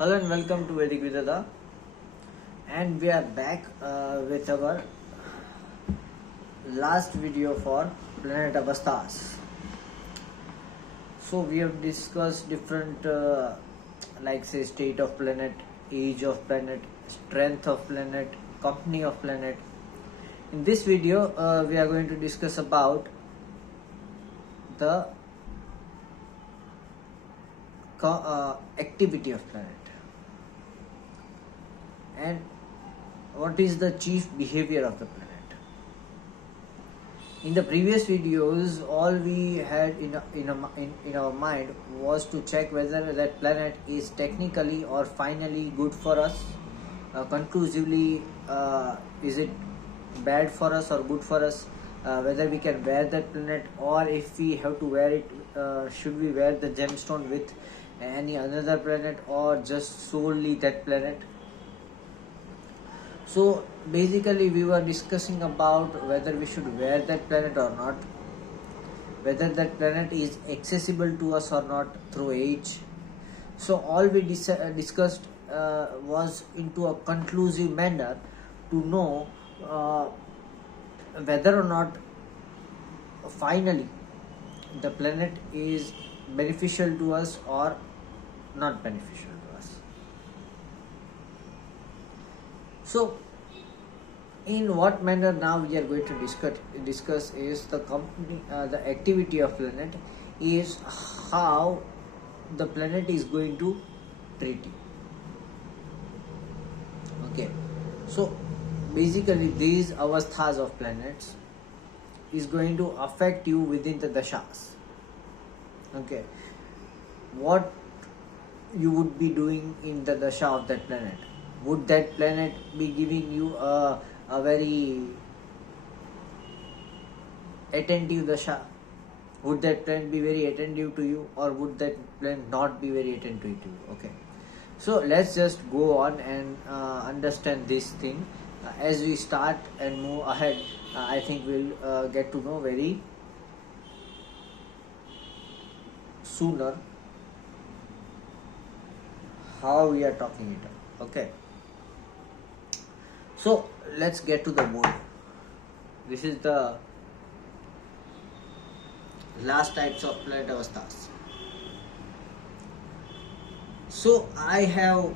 Hello and welcome to Vedic Vidada, and we are back with our last video for planet Avasthas. So we have discussed different like say state of planet, age of planet, strength of planet, company of planet. In this video we are going to discuss about the activity of planet and what is the chief behavior of the planet. In the previous videos, all we had in our mind was to check whether that planet is technically or finally good for us, conclusively is it bad for us or good for us, whether we can wear that planet, or if we have to wear it, should we wear the gemstone with any another planet or just solely that planet. So basically we were discussing about whether we should wear that planet or not, whether that planet is accessible to us or not through age. So all we discussed was into a conclusive manner to know whether or not finally the planet is beneficial to us or not beneficial to us. So in what manner now we are going to discuss is the activity of planet is how the planet is going to treat you. Okay, so basically these avasthas of planets is going to affect you within the dashas. Okay, what you would be doing in the dasha of that planet. Would that planet be giving you a very attentive dasha? Would that planet be very attentive to you, or would that planet not be very attentive to you? Okay, so let's just go on and understand this thing. As we start and move ahead, I think we'll get to know very sooner how we are talking it up. Okay, so let's get to the board. This is the last types of planet avasthas. So I have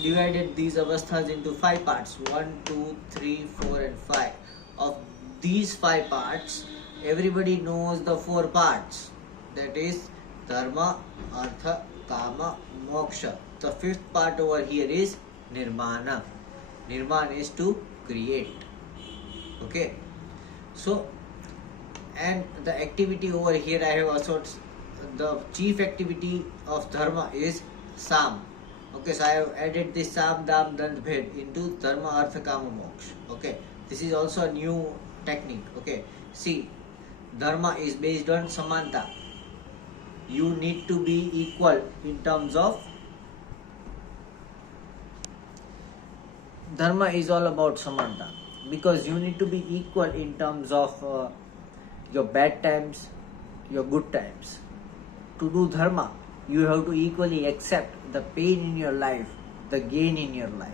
divided these avasthas into 5 parts: 1, 2, 3, 4 and 5. Of these 5 parts, everybody knows the 4 parts, that is dharma, artha, kama, moksha. The 5th part over here is nirmana. Nirman is to create. Okay, so and the activity over here I have also, the chief activity of dharma is sam. Okay, so I have added this sam, dam, dand, bhed into dharma, artha, kama, moksha. Okay, this is also a new technique. Okay, see, dharma is based on samanta. You need to be equal in terms of dharma is all about samanta, because you need to be equal in terms of your bad times, your good times. To do dharma, you have to equally accept the pain in your life, the gain in your life.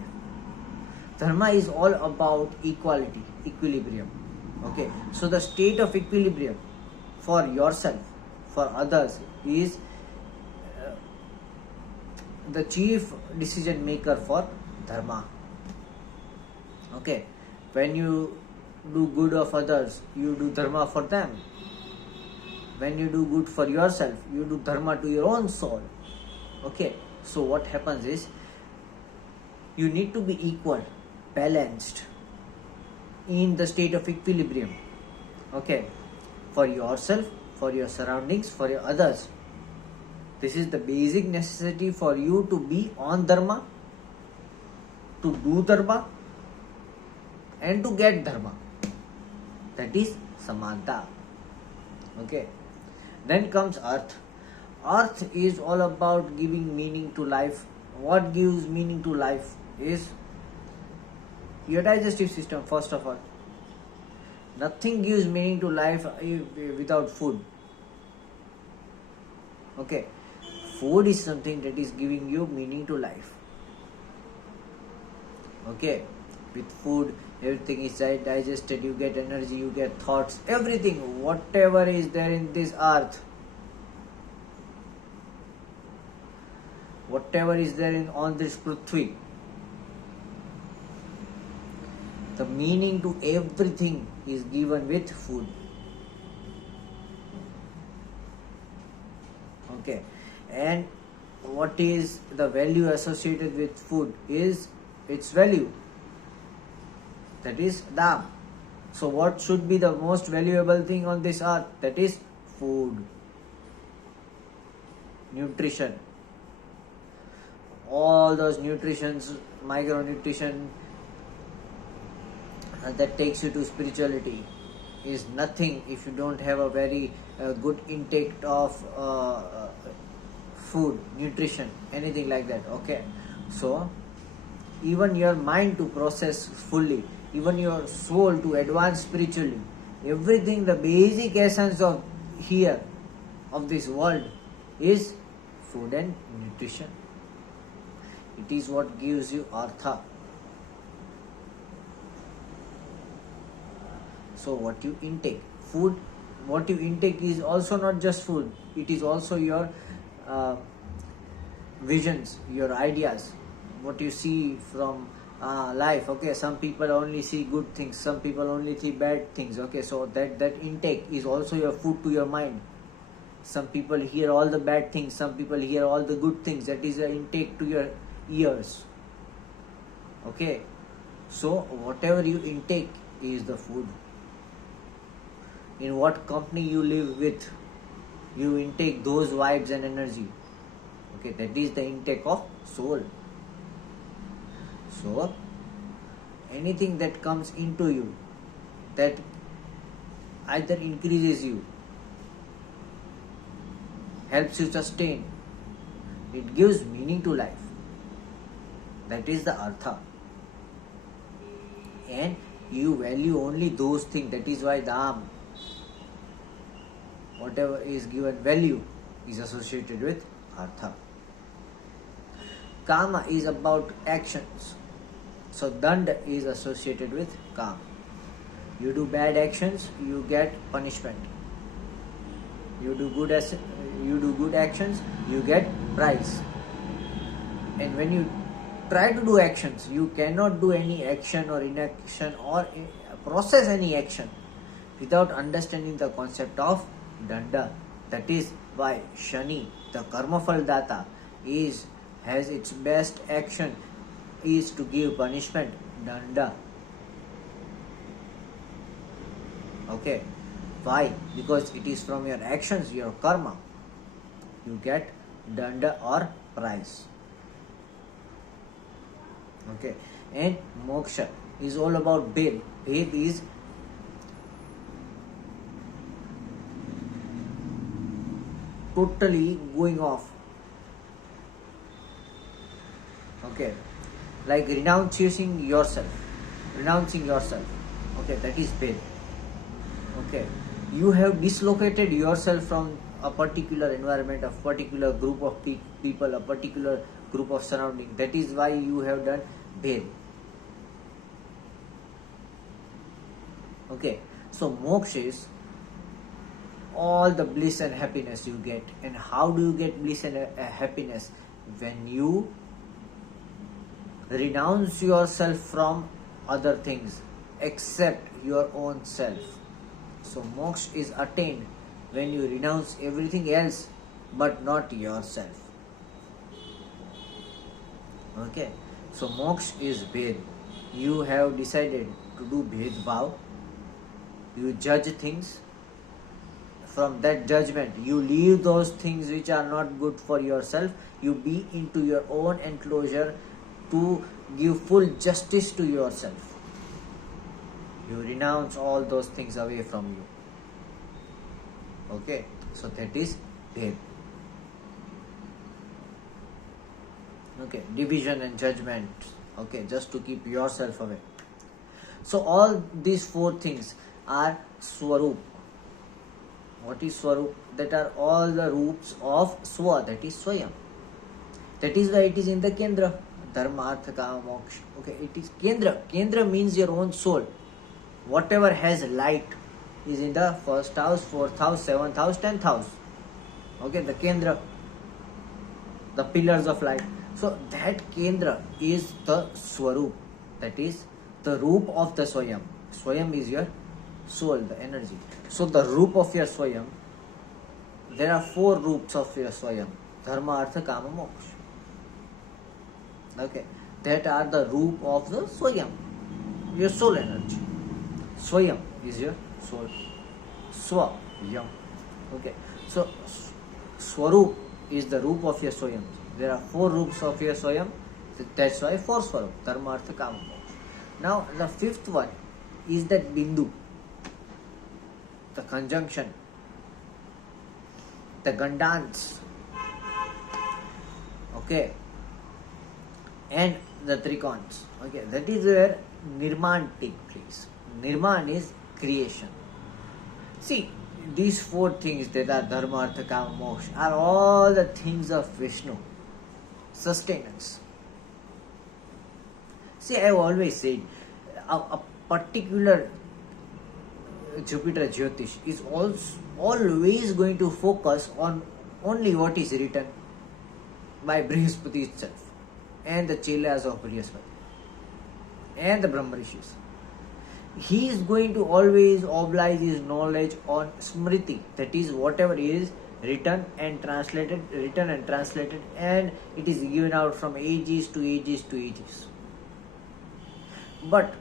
Dharma is all about equality, equilibrium. Okay, so the state of equilibrium for yourself, for others, is the chief decision maker for dharma. Okay, when you do good of others, you do dharma for them. When you do good for yourself, you do dharma to your own soul. Okay, so what happens is you need to be equal, balanced, in the state of equilibrium. Okay, for yourself, for your surroundings, for your others. This is the basic necessity for you to be on dharma, to do dharma, and to get dharma. That is samanta. Okay, then comes earth. Earth is all about giving meaning to life. What gives meaning to life is your digestive system, first of all. Nothing gives meaning to life without food. Okay, Food is something that is giving you meaning to life. Okay, with food everything is digested, you get energy, you get thoughts, everything, whatever is there in this earth, whatever is there on this Prithvi, the meaning to everything is given with food. Okay, and what is the value associated with food is its value, that is Dam. So what should be the most valuable thing on this earth? That is food, nutrition. All those nutritions, micronutrition that takes you to spirituality is nothing if you don't have a very good intake of food, nutrition, anything like that. Okay, so even your mind to process fully, even your soul to advance spiritually, everything, the basic essence of here, of this world, is food and nutrition. It is what gives you artha. So what you intake, food, what you intake is also not just food, it is also your visions, your ideas, what you see from life. Okay, some people only see good things, some people only see bad things. Okay, so that intake is also your food to your mind. Some people hear all the bad things, some people hear all the good things. That is an intake to your ears. Okay, so whatever you intake is the food. In what company you live with, you intake those vibes and energy. Okay, that is the intake of soul. So anything that comes into you that either increases you, helps you sustain, it gives meaning to life, that is the artha. And you value only those things. That is why Dham, whatever is given value, is associated with artha. Kama is about actions. So Danda is associated with Kama. You do bad actions, you get punishment. You do good actions, you get prize. And when you try to do actions, you cannot do any action or inaction or process any action without understanding the concept of Danda. That is why Shani, the Karmafal Data, has its best action is to give punishment, Danda. Okay, why? Because it is from your actions, your karma, you get Danda or prize. Okay, and Moksha is all about Bhed. Bhed is totally going off. Okay, like renouncing yourself. Okay, that is Bhed. Okay, you have dislocated yourself from a particular environment, a particular group of people, a particular group of surrounding. That is why you have done Bhed. Okay, so moksha is all the bliss and happiness you get. And how do you get bliss and happiness? When you renounce yourself from other things except your own self. So moksha is attained when you renounce everything else but not yourself. Okay, so moksha is Bhed. You have decided to do Bhed Bhav. You judge things. From that judgment, you leave those things which are not good for yourself. You be into your own enclosure to give full justice to yourself. You renounce all those things away from you. Okay, so that is Bhed. Okay, division and judgment. Okay, just to keep yourself away. So all these four things are Swarup. What is Swarup? That are all the roots of Swa, that is Swayam. That is why it is in the Kendra. Dharma, Artha, Kama, Moksha. Okay, it is Kendra. Kendra means your own soul. Whatever has light is in the first house, fourth house, seventh house, 10th house. Okay, the Kendra, the pillars of light. So that Kendra is the Swarup. That is the root of the Swayam. Swayam is your soul, the energy. So the root of your Swayam, there are 4 roots of your Swayam. Dharma, Artha, Kama, Moksha. Okay, that are the root of the Swayam, your soul energy. Swayam is your soul. Swayam. Okay, so Swarup is the root of your Swayam. There are 4 roots of your Swayam. That's why 4 Swarup. Dharma, Artha, Kama, Moksha. Now the 5th one is that Bindu, the conjunction, the Gandans, okay, and the Trikons. Okay, that is where Nirman takes place. Nirman is creation. See, these 4 things that are Dharma, Artha, Kama, Moksha are all the things of Vishnu. Sustenance. See, I have always said a particular Jupiter Jyotish is always going to focus on only what is written by Brihaspati itself and the Chelas of Brihaspati and the Brahmarishis. He is going to always oblige his knowledge on Smriti, that is whatever is written and translated, and it is given out from ages to ages to ages. But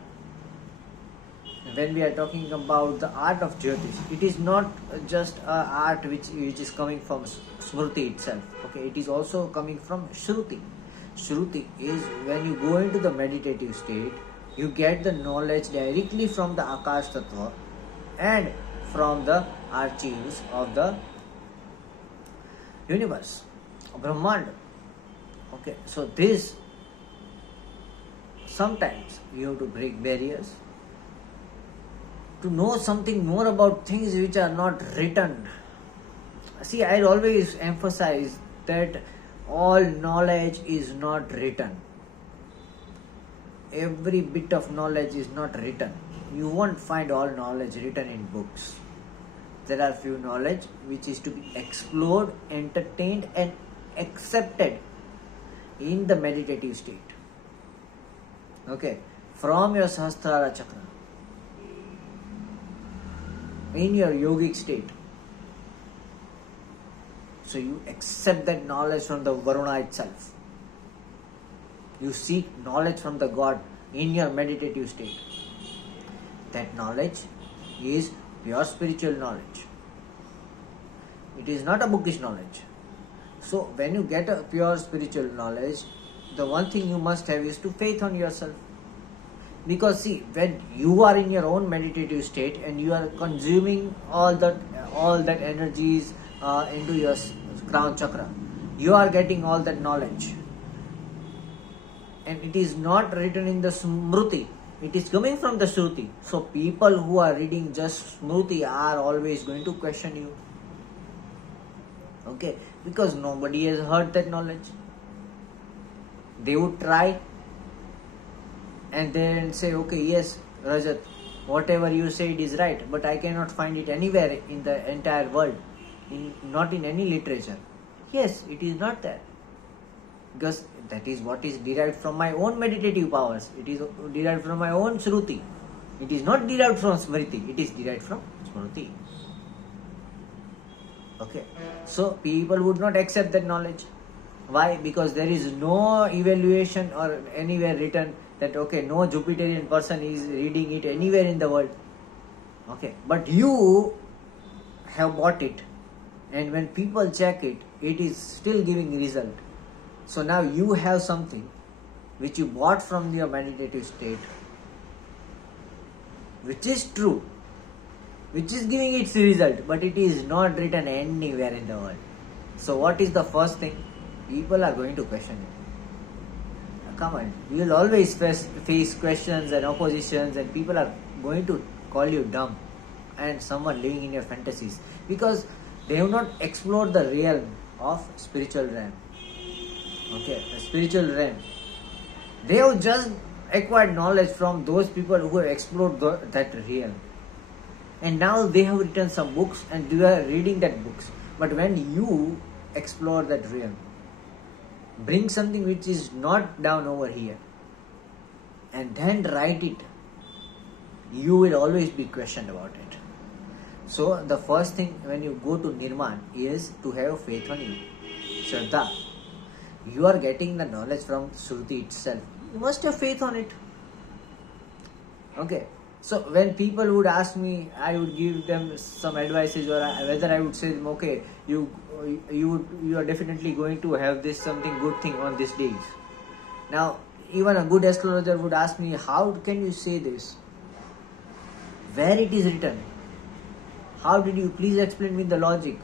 when we are talking about the art of Jyotish, it is not just an art which is coming from Smriti itself. Okay, it is also coming from Shruti. Shruti is when you go into the meditative state, you get the knowledge directly from the Akash Tattva and from the archives of the universe, Brahmanda. Okay, so this sometimes you have to break barriers to know something more about things which are not written. See, I always emphasize that all knowledge is not written. Every bit of knowledge is not written. You won't find all knowledge written in books. There are few knowledge which is to be explored, entertained and accepted in the meditative state. Okay, from your Sahasrara chakra, in your yogic state. So you accept that knowledge from the Varuna itself. You seek knowledge from the God in your meditative state. That knowledge is pure spiritual knowledge. It is not a bookish knowledge. So when you get a pure spiritual knowledge, the one thing you must have is to faith on yourself. Because see, when you are in your own meditative state and you are consuming all that energies into your crown chakra, you are getting all that knowledge. And it is not written in the Smruti. It is coming from the Shruti. So people who are reading just Smruti are always going to question you. Okay, because nobody has heard that knowledge. They would try and then say, okay, yes, Rajat, whatever you said is right, but I cannot find it anywhere in the entire world, not in any literature. Yes, it is not there. Because that is what is derived from my own meditative powers. It is derived from my own Shruti. It is not derived from Smriti. It is derived from Smriti. Okay. So people would not accept that knowledge. Why? Because there is no evaluation or anywhere written that okay, no Jupiterian person is reading it anywhere in the world. Okay. But you have bought it, and when people check it, it is still giving result. So now you have something which you bought from your meditative state, which is true, which is giving its result, but it is not written anywhere in the world. So what is the first thing? People are going to question it. Come on, you will always face questions and oppositions, and people are going to call you dumb. and someone living in your fantasies, because they have not explored the realm of spiritual realm. Okay, the spiritual realm. They have just acquired knowledge from those people who have explored that realm. And now they have written some books and you are reading that books. But when you explore that realm, bring something which is not down over here and then write it, you will always be questioned about it. So the first thing when you go to Nirman is to have faith on you. Shraddha. You are getting the knowledge from Shruti itself. You must have faith on it. Okay. So when people would ask me, I would give them some advices, or whether I would say them, okay, you are definitely going to have this something good thing on these days. Now, even a good astrologer would ask me, how can you say this? Where it is written? How did you? Please explain me the logic.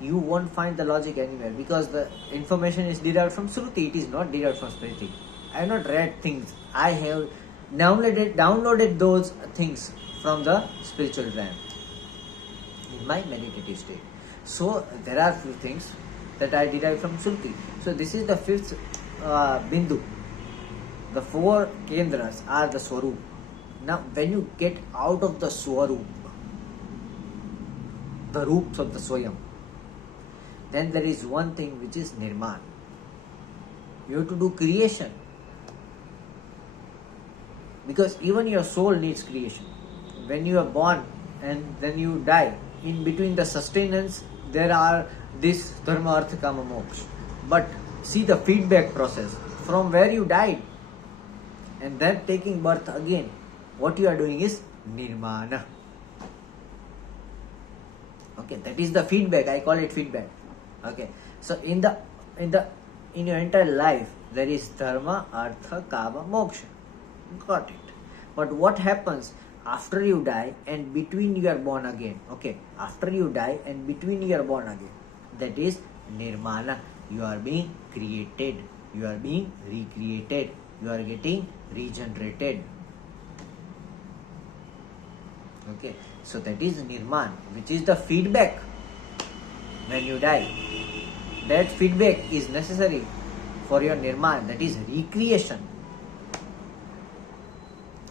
You won't find the logic anywhere, because the information is derived from Shruti. It is not derived from Smriti. I have not read things. I have downloaded those things from the spiritual realm in my meditative state. So there are few things that I derived from Shruti. So this is the fifth bindu. The four kendras are the Swarup. Now when you get out of the Swarup, the roots of the Swayam, then there is one thing which is Nirman. You have to do creation. Because even your soul needs creation. When you are born and then you die, in between the sustenance, there are this dharma, artha, kama, moksha. But see the feedback process from where you died and then taking birth again. What you are doing is nirmana. Okay, that is the feedback. I call it feedback. Okay, so in your entire life there is dharma, artha, kama, moksha. Got it. But what happens after you die and between you are born again? Okay, after you die and between you are born again, that is nirmana. You are being created, you are being recreated, you are getting regenerated. Okay, so that is nirman, which is the feedback when you die. That feedback is necessary for your nirman, that is recreation.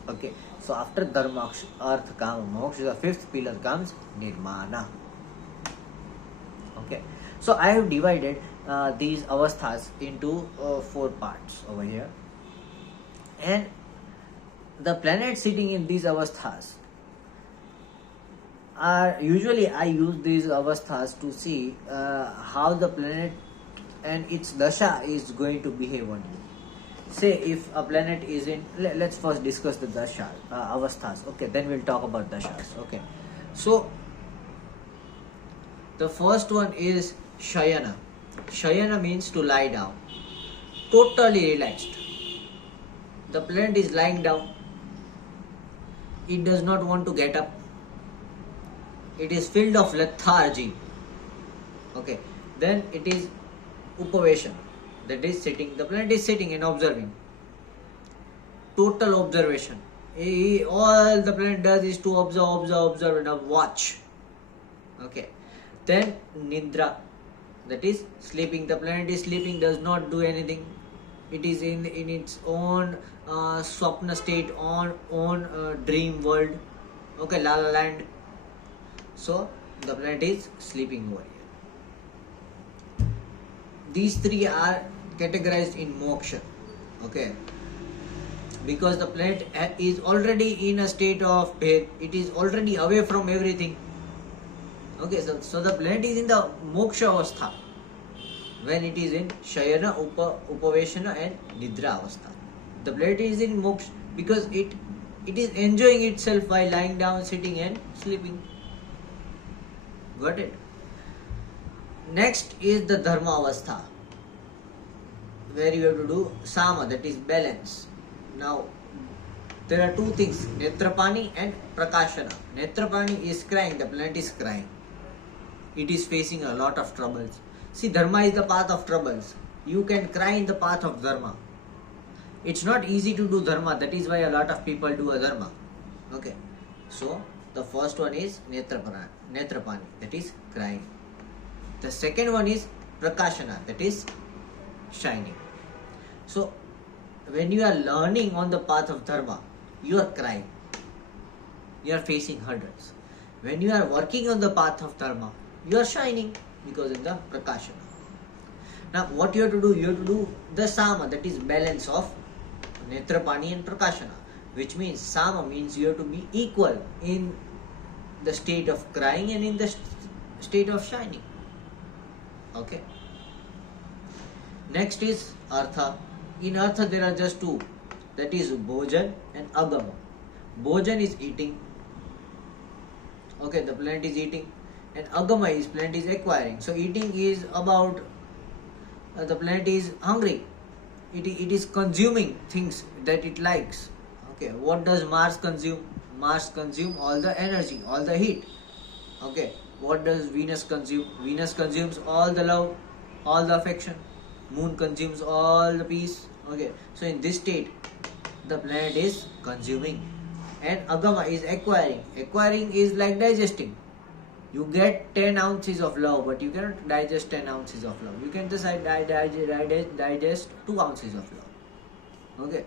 Okay, so after dharma, artha, kama, moksha, the fifth pillar comes nirmana. Okay, so I have divided these avasthas into 4 parts over here, and the planets sitting in these avasthas are usually, I use these avasthas to see how the planet and its dasha is going to behave on you. Say if a planet is in, let's first discuss the dasha, avasthas. Okay, then we'll talk about dashas. Okay, so the first one is Sayana. Sayana means to lie down, totally relaxed. The planet is lying down. It does not want to get up. It is filled of lethargy. Okay, then it is Upaveshana. That is sitting. The planet is sitting and observing. Total observation. All the planet does is to observe and watch. Okay. Then Nidra. That is sleeping. The planet is sleeping, does not do anything. It is in its own swapna state, own dream world. Okay, La La Land. So the planet is sleeping over here. These 3 are categorized in moksha. Okay, because the planet is already in a state of bhed. It is already away from everything. Okay, so the planet is in the moksha avastha when it is in Sayana, Upaveshana and Nidra Avastha. The planet is in moksha because it is enjoying itself while lying down, sitting and sleeping. Got it? Next is the dharma avastha, where you have to do sama, that is balance. Now there are 2 things, Netrapani and Prakashana. Netrapani is crying, the planet is crying. It is facing a lot of troubles. See, dharma is the path of troubles. You can cry in the path of dharma. It's not easy to do dharma, that is why a lot of people do a dharma. Okay, so The first one is Netrapani, that is crying. The second one is Prakashana, that is shining. So when you are learning on the path of dharma, you are crying. You are facing hurdles. When you are working on the path of dharma, you are shining because of the Prakashana. Now what you have to do? You have to do the Sama, that is balance of Netrapani and Prakashana, which means Sama means you have to be equal in the state of crying and in the state of shining. Okay. Next is Artha. In Artha there are just two, that is Bhojana and Aagama. Bhojana is eating. Okay, the planet is eating, and Aagama is planet is acquiring. So eating is about the planet is hungry. It is consuming things that it likes. Okay, what does Mars consume? Mars consume all the energy, all the heat. Okay, what does Venus consume? Venus consumes all the love, all the affection. Moon consumes all the peace. Okay, so in this state, the planet is consuming, and Aagama is acquiring. Acquiring is like digesting. You get 10 ounces of love, but you cannot digest 10 ounces of love. You can just digest 2 ounces of love. Okay.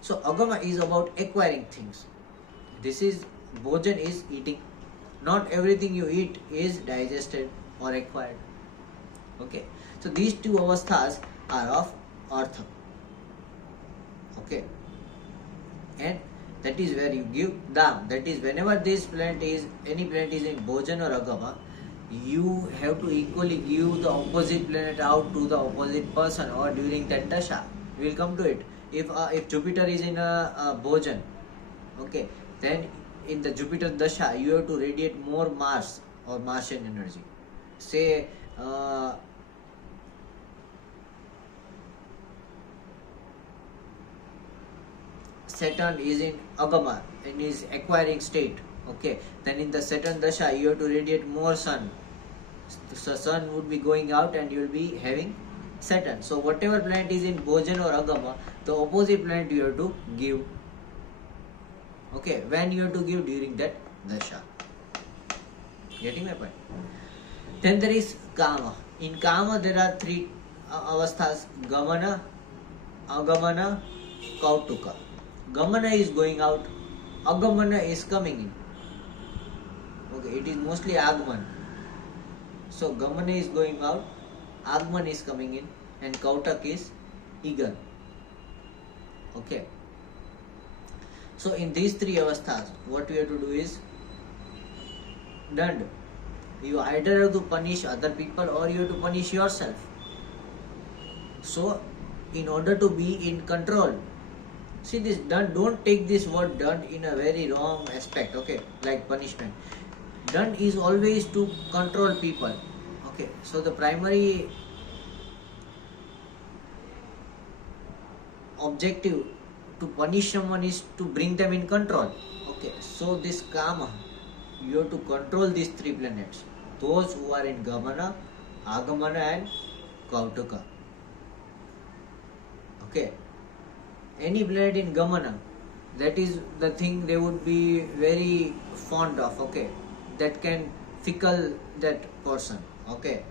So Aagama is about acquiring things. This is Bhojan is eating. Not everything you eat is digested or acquired. Okay. So these two avasthas are of Artha. Okay. And that is where you give Dam. That is whenever this planet is, any planet is in Bhojana or Aagama, you have to equally give the opposite planet out to the opposite person or during that Dasha. We will come to it. If Jupiter is in a Bhojan, okay, then in the Jupiter Dasha, you have to radiate more Mars or Martian energy. Say, Saturn is in Aagama and is acquiring state. Okay, then in the Saturn Dasha, you have to radiate more Sun. So Sun would be going out and you will be having Saturn. So whatever planet is in Bhojan or Aagama, the opposite planet you have to give. Okay, when you have to give? During that Dasha. Getting my point? Then there is Kama. In Kama there are three avasthas: Gamana, Aagamana, Kautuka. Gamana is going out, Aagamana is coming in. Okay, it is mostly Aagamana. So Gamana is going out, Aagama is coming in, and Kautuka is eager. Okay. So in these three avasthas, what you have to do is dand. You either have to punish other people or you have to punish yourself. So in order to be in control, see this dand, don't take this word dand in a very wrong aspect, okay, like punishment. Dand is always to control people. Okay, so the primary objective to punish someone is to bring them in control. Okay, so this Kama, you have to control these three planets, those who are in Gamana, Aagamana and Kautuka. Okay, any planet in Gamana, that is the thing they would be very fond of. Okay, that can fickle that person. Okay,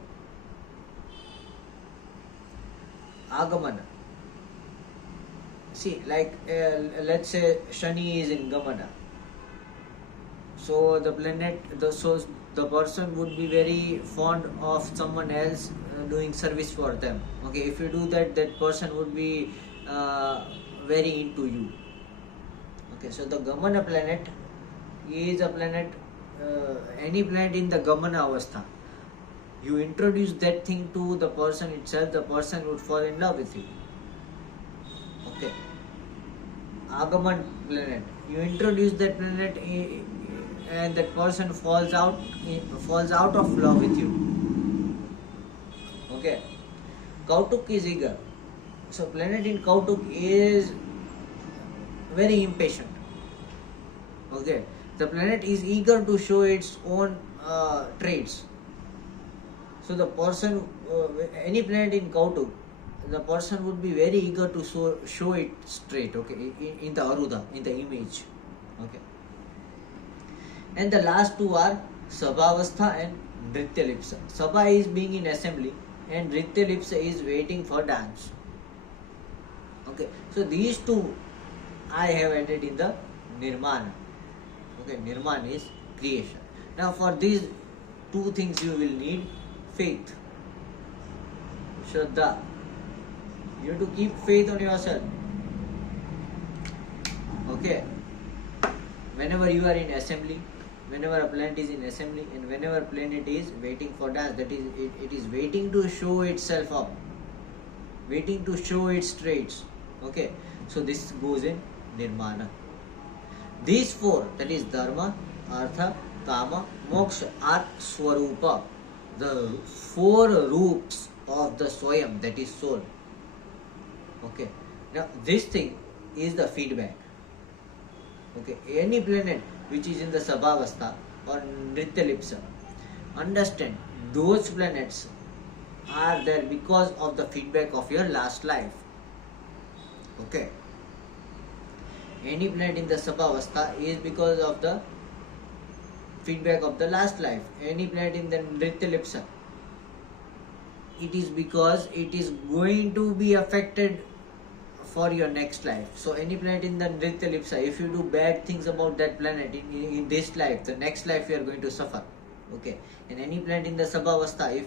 Aagamana, see, like let's say Shani is in Gamana, so the planet, the person would be very fond of someone else doing service for them. Okay, if you do that, that person would be very into you. Okay, so the Gamana planet is a planet, any planet in the Gamana Avastha, you introduce that thing to the person itself, the person would fall in love with you. Okay, Aagaman planet, you introduce that planet and that person falls out of love with you. Okay, Kautuk is eager. So planet in Kautuk is very impatient. Okay, the planet is eager to show its own traits. So the person, any planet in Kautuk, the person would be very eager to show its trait. Okay, in the Aruda, in the image. Okay, And the last two are Sabhavastha and Nritya Lipsa. Sabha is being in assembly and Nritya Lipsa is waiting for dance. Okay, so these two I have added in the Nirmana. Okay, Nirmana is creation. Now for these two things you will need faith, Shraddha. You have to keep faith on yourself. Okay, whenever you are in assembly, whenever a planet is in assembly, and whenever planet is waiting for dance, that is, it is waiting to show itself up, waiting to show its traits. Okay, so this goes in Nirmana. These four, that is Dharma, Artha, Kama, Moksha, are Swarupa, the four roots of the Swayam, that is soul. Okay, now this thing is the feedback. Okay, any planet which is in the Sabhavastha or Nritya Lipsa, understand those planets are there because of the feedback of your last life. Okay, any planet in the Sabhavastha is because of the feedback of the last life. Any planet in the Nritya Lipsa, it is because it is going to be affected for your next life. So any planet in the Nritya Lipsa, if you do bad things about that planet in this life, the next life you are going to suffer. Okay, and any planet in the Sabhavastha,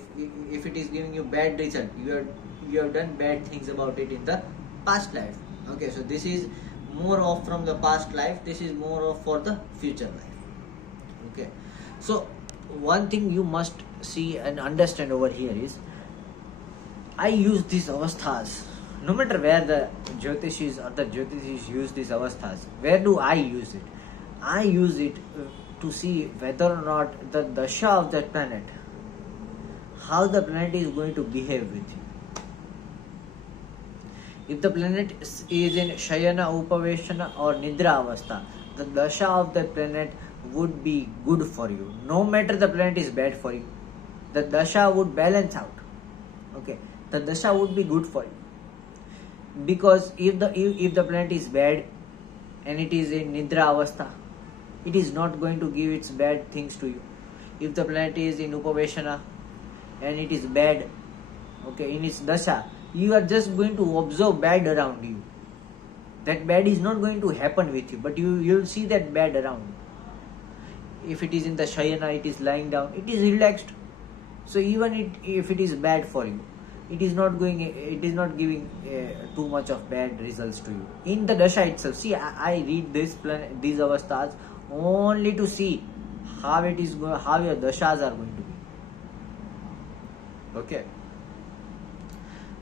if it is giving you bad result, you have done bad things about it in the past life. Okay, so this is more of from the past life, this is more of for the future life. Okay, so one thing you must see and understand over here is, I use these avasthas. No matter where the Jyotishis or the Jyotishis use these avasthas, where do I use it? I use it to see whether or not the Dasha of that planet, how the planet is going to behave with you. If the planet is in Sayana, Upaveshana or Nidra Avastha, the Dasha of that planet would be good for you. No matter the planet is bad for you, the Dasha would balance out. Okay, the Dasha would be good for you. Because if the planet is bad and it is in Nidra Avastha, it is not going to give its bad things to you. If the planet is in Upaveshana and it is bad, okay, in its Dasha, you are just going to observe bad around you. That bad is not going to happen with you, but you will see that bad around. If it is in the Sayana, it is lying down, it is relaxed. So even if it is bad for you, it is not giving too much of bad results to you. In the Dasha itself, see, I read these avasthas only to see how your Dashas are going to be. Okay.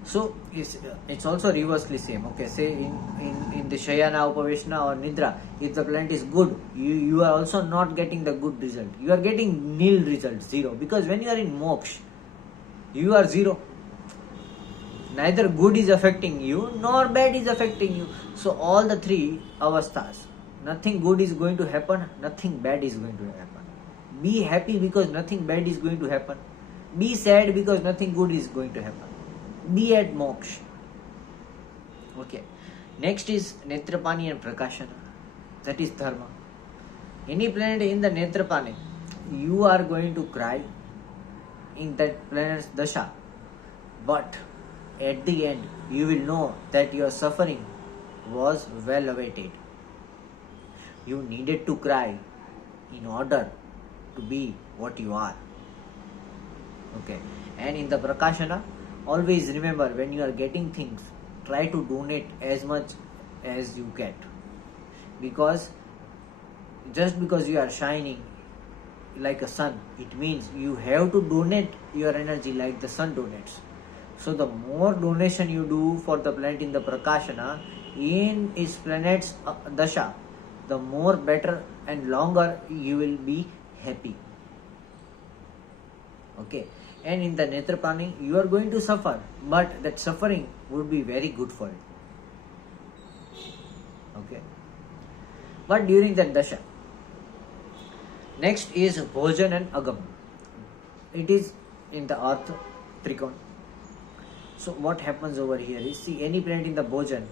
So it's also reversely same. Okay, say in the Sayana, Upaveshana or Nidra, if the planet is good, you are also not getting the good result. You are getting nil result, zero. Because when you are in moksha, you are zero. Neither good is affecting you nor bad is affecting you. So all the three avasthas, nothing good is going to happen, nothing bad is going to happen. Be happy because nothing bad is going to happen. Be sad because nothing good is going to happen. Be at moksha. Okay. Next is Netrapani and Prakashana. That is dharma. Any planet in the Netrapani, you are going to cry in that planet's dasha. But at the end, you will know that your suffering was well awaited. You needed to cry in order to be what you are. Okay. And in the Prakashana, always remember, when you are getting things, try to donate as much as you get. Because just because you are shining like a sun, it means you have to donate your energy like the sun donates. So the more donation you do for the planet in the Prakashana, in its planet's Dasha, the more better and longer you will be happy. Okay. And in the Netrapani, you are going to suffer, but that suffering would be very good for you. Okay. But during that Dasha. Next is Bhojana and Aagama. It is in the Earth Trikon. So what happens over here is, see, any planet in the Bhojana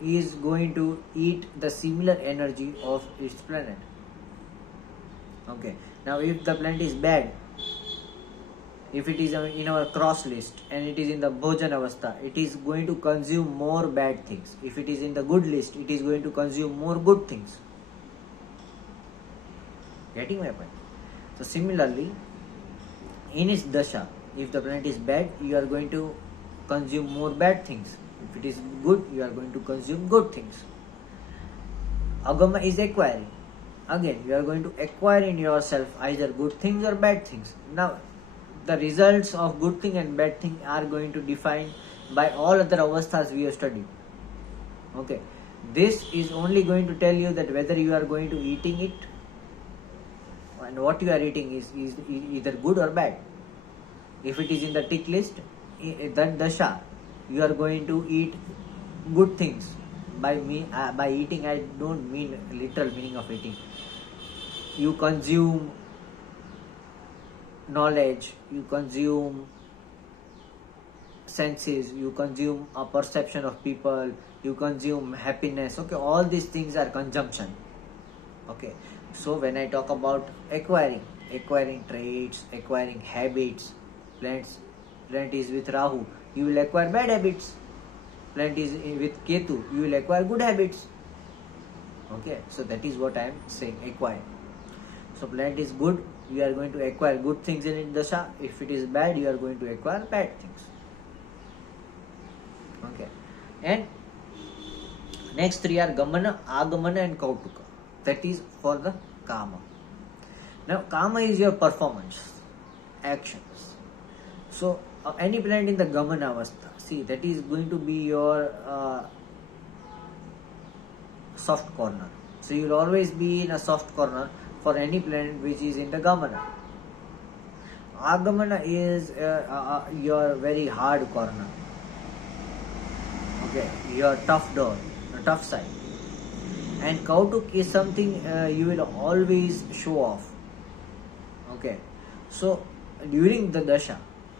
is going to eat the similar energy of its planet. Okay. Now if the planet is bad, if it is in our cross list and it is in the Bhojana Avastha, it is going to consume more bad things. If it is in the good list, it is going to consume more good things. Getting my point? So similarly, in its Dasha, if the planet is bad, you are going to consume more bad things. If it is good, you are going to consume good things. Aagama is acquiring. Again, you are going to acquire in yourself either good things or bad things. Now, the results of good thing and bad thing are going to define by all other avasthas we have studied. Okay. This is only going to tell you that whether you are going to eating it and what you are eating is either good or bad. If it is in the tick list, that dasha, you are going to eat good things. By eating, I don't mean literal meaning of eating. You consume knowledge, you consume senses, you consume a perception of people, you consume happiness. Okay, all these things are consumption. Okay, so when I talk about acquiring traits, acquiring habits, planet is with Rahu, you will acquire bad habits. Planet is with Ketu, you will acquire good habits. Okay, so that is what I am saying, acquire. So planet is good, you are going to acquire good things in its dasha. If it is bad, you are going to acquire bad things. Okay, and next three are Gamana, Aagamana and Kautuka. That is for the Kama. Now Kama is your performance, actions. So any planet in the Gamana Avastha, see, that is going to be your soft corner. So you will always be in a soft corner for any planet which is in the Gamana. Aagamana is your very hard corner. Okay, your tough door, tough side. And Kautuk is something you will always show off. Okay, so during the dasha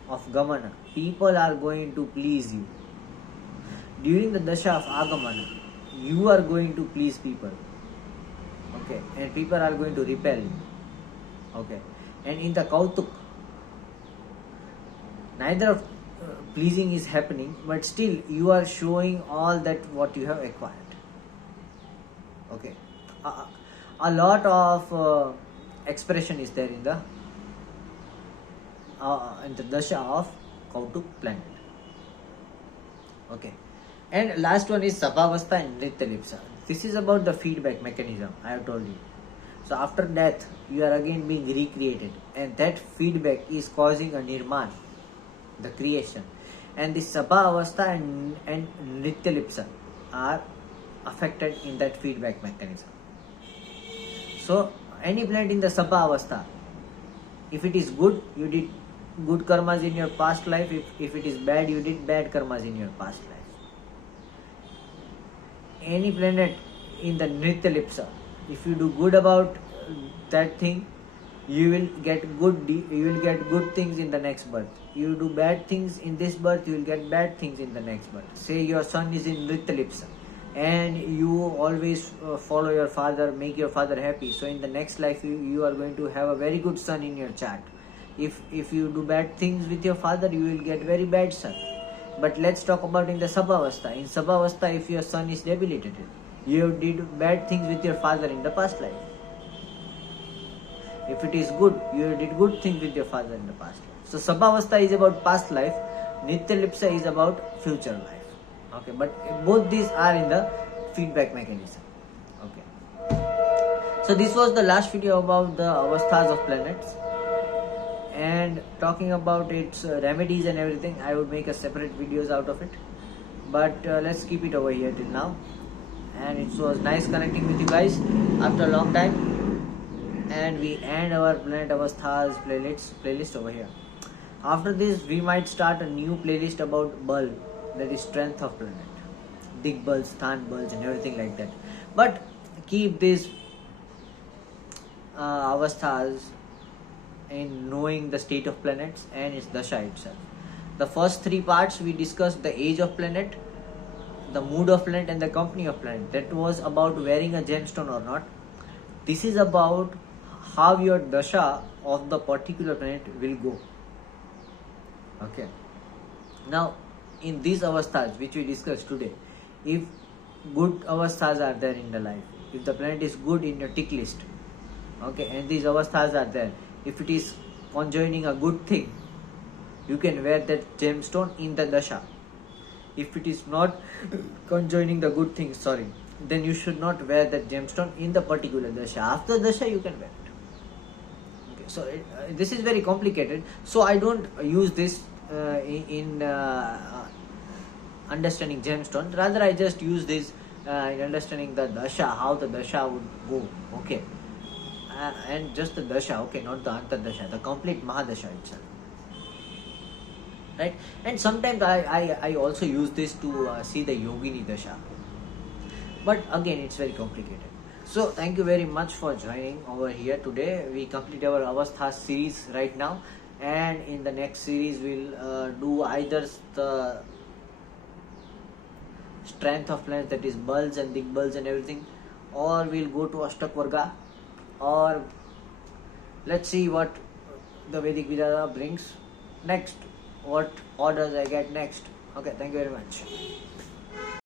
of Gamana, people are going to please you. During the dasha of Aagamana, you are going to please people. Okay, and people are going to repel you. Okay, and in the Kautuk, neither of pleasing is happening, but still you are showing all that what you have acquired. Okay, a lot of expression is there in the dasha of Kautuk planet. Okay, and last one is Sabhaa Avastha and Nritya Lipsa. This is about the feedback mechanism I have told you. So after death, you are again being recreated, and that feedback is causing a nirman, the creation. And the Sabhaa Avastha and Nritya Lipsa are affected in that feedback mechanism. So any planet in the Sabhaa Avastha, if it is good, you did good karmas in your past life. If it is bad, you did bad karmas in your past life. Any planet in the Nritya Lipsa, if you do good about that thing, you will get good things in the next birth. You do bad things in this birth, you will get bad things in the next birth. Say your son is in Nritya Lipsa and you always follow your father, make your father happy. So in the next life, you are going to have a very good son in your chart. If you do bad things with your father, you will get very bad son. But let's talk about in the Sabhaa Avastha. In Sabhaa Avastha, if your son is debilitated, you did bad things with your father in the past life. If it is good, you did good things with your father in the past life. So Sabhaa Avastha is about past life, Nritya Lipsa is about future life. Okay, but both these are in the feedback mechanism. Okay. So this was the last video about the Avasthas of planets. And talking about its remedies and everything, I would make a separate videos out of it. But let's keep it over here till now. And it was nice connecting with you guys after a long time. And we end our Planet Avasthas playlist over here. After this, we might start a new playlist about bulb, that is strength of planet, dig bulbs, Sthan bulbs, and everything like that. But keep these Avasthas in knowing the state of planets and its dasha itself. The first three parts we discussed: the age of planet, the mood of planet, and the company of planet. That was about wearing a gemstone or not. This is about how your dasha of the particular planet will go. Okay. Now, in these avasthas which we discussed today, if good avasthas are there in the life, if the planet is good in your tick list, okay, and these avasthas are there, if it is conjoining a good thing, you can wear that gemstone in the dasha. If it is not conjoining the good thing, then you should not wear that gemstone in the particular dasha. After dasha, you can wear it. Okay, so this is very complicated. So I don't use this in understanding gemstone. Rather, I just use this in understanding the dasha, how the dasha would go. Okay, and just the dasha. Okay, not the antardasha, the complete Mahadasha itself. Right, and sometimes I also use this to see the yogini dasha, but again it's very complicated. So thank you very much for joining over here today. We complete our Avasthas series right now, and in the next series we'll do either the strength of planets, that is bulls and big bulls and everything, or we'll go to Ashtak Varga, or let's see what the Vedic Vidya brings next, what orders I get next. Okay, thank you very much.